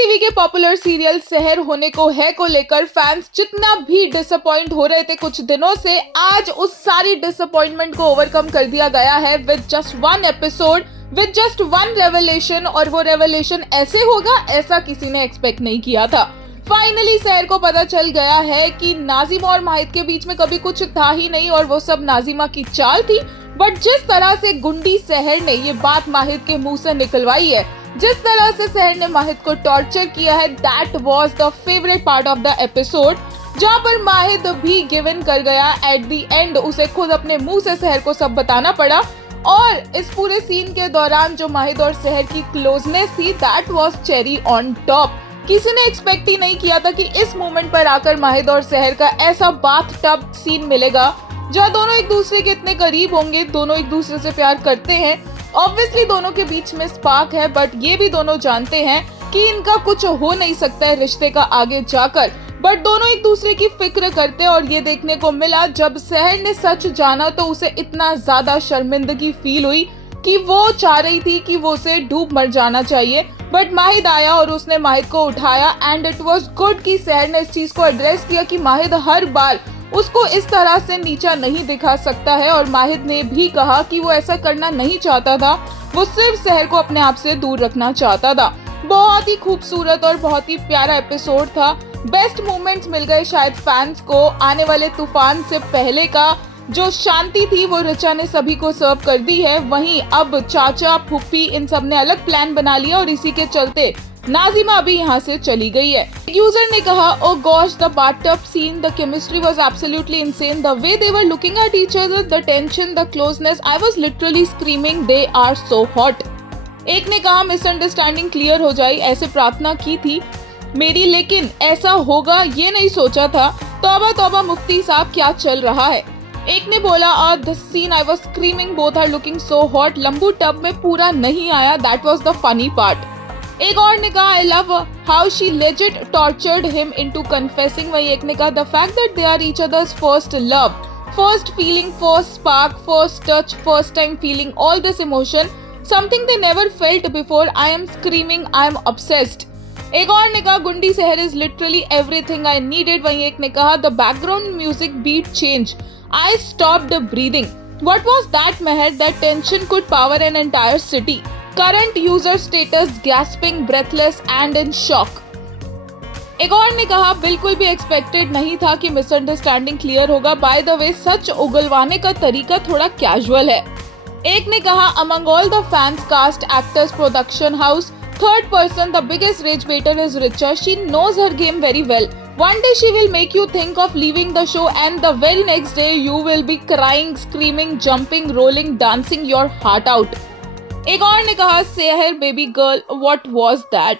TV के popular serial सहर होने को है को लेकर फैंस जितना भी डिसअपॉइंट हो रहे थे कुछ दिनों से, आज उस सारी डिसअपॉइंटमेंट को ओवरकम कर दिया गया है with just one episode, with just one revelation. और वो रेवलेशन ऐसे होगा ऐसा किसी ने एक्सपेक्ट नहीं किया था। फाइनली सहर को पता चल गया है कि नाजिमा और माहिद के बीच में कभी कुछ था ही नहीं और वो सब नाजिमा की चाल थी। बट जिस तरह से गुंडी सहर ने ये बात माहिद के मुंह से निकलवाई है, जिस तरह से सहर ने माहिद को टॉर्चर किया है, that was the favourite part of the episode, जहां पर माहिद भी गिव इन कर गया। एट द एंड उसे खुद अपने मुंह से सहर को सब बताना पड़ा। और इस पूरे सीन के दौरान जो माहिद और सहर की क्लोजनेस थी, that was cherry on top. किसी ने एक्सपेक्ट ही नहीं किया था कि इस मोमेंट पर आकर माहिद और सहर का ऐसा बाथ टब सीन मिलेगा, जहाँ दोनों एक दूसरे के इतने करीब होंगे, दोनों एक दूसरे से प्यार करते हैं। ऑब्वियसली दोनों के बीच में स्पार्क है, बट ये भी दोनों जानते हैं कि इनका कुछ हो नहीं सकता है रिश्ते का आगे जाकर। बट दोनों एक दूसरे की फिक्र करते हैं और ये देखने को मिला जब सहर ने सच जाना तो उसे इतना ज्यादा शर्मिंदगी फील हुई कि वो चाह रही थी कि वो उसे डूब मर जाना चाहिए। बट माहिद आया और उसने माहिद को उठाया एंड इट वाज गुड कि सहर ने इस चीज को एड्रेस किया कि माहिद हर बार उसको इस तरह से नीचा नहीं दिखा सकता है। और माहिद ने भी कहा कि वो ऐसा करना नहीं चाहता था, वो सिर्फ सहर को अपने आप से दूर रखना चाहता था। बहुत ही खूबसूरत और बहुत ही प्यारा एपिसोड था। बेस्ट मोमेंट्स मिल गए शायद फैंस को। आने वाले तूफान से पहले का जो शांति थी वो ऋचा ने सभी को सर्व कर दी है। वहीं अब चाचा फूफी इन सब ने अलग प्लान बना लिया और इसी के चलते नाजिमा अभी यहाँ से चली गई है। यूजर ने कहा, "Oh gosh, the bathtub scene, the chemistry was absolutely insane. The way they were looking at each other, the tension, the closeness, I was literally screaming, they are so hot." एक ने कहा, "misunderstanding clear हो जाए ऐसे प्रार्थना की थी मेरी, लेकिन ऐसा होगा ये नहीं सोचा था। तौबा तौबा मुफ्ती साहब क्या चल रहा है।" एक ने बोला, "The scene I was screaming, both are looking so hot. Lambu tub में पूरा नहीं आया, that was the funny part." एक और ने कहा, "I love how she legit tortured him into confessing." वही एक ने कहा, "The fact that they are each other's first love, first feeling, first spark, first touch, first time feeling all this emotion, something they never felt before. I am screaming, I am obsessed." एक और ने कहा, "गुंडी सहर is literally everything I needed." वही एक ने कहा, "The background music beat change, I stopped breathing. What was that, Meher? That tension could power an entire city. Current user status gasping, breathless and in shock." एक और ने कहा, "बिल्कुल भी एक्सपेक्टेड नहीं था कि मिसअंडरस्टैंडिंग क्लियर होगा। बाय द वे सच उगलवाने का तरीका थोड़ा कैजुअल है." एक ने कहा, "Among all the fans, cast, actors, production house, third person, the biggest rage baiter is Richa. She knows her game very well. One day she will make you think of leaving the show and the very next day you will be crying, screaming, jumping, rolling, dancing your heart out." एक और ने कहा, "सहर baby girl, what was that?"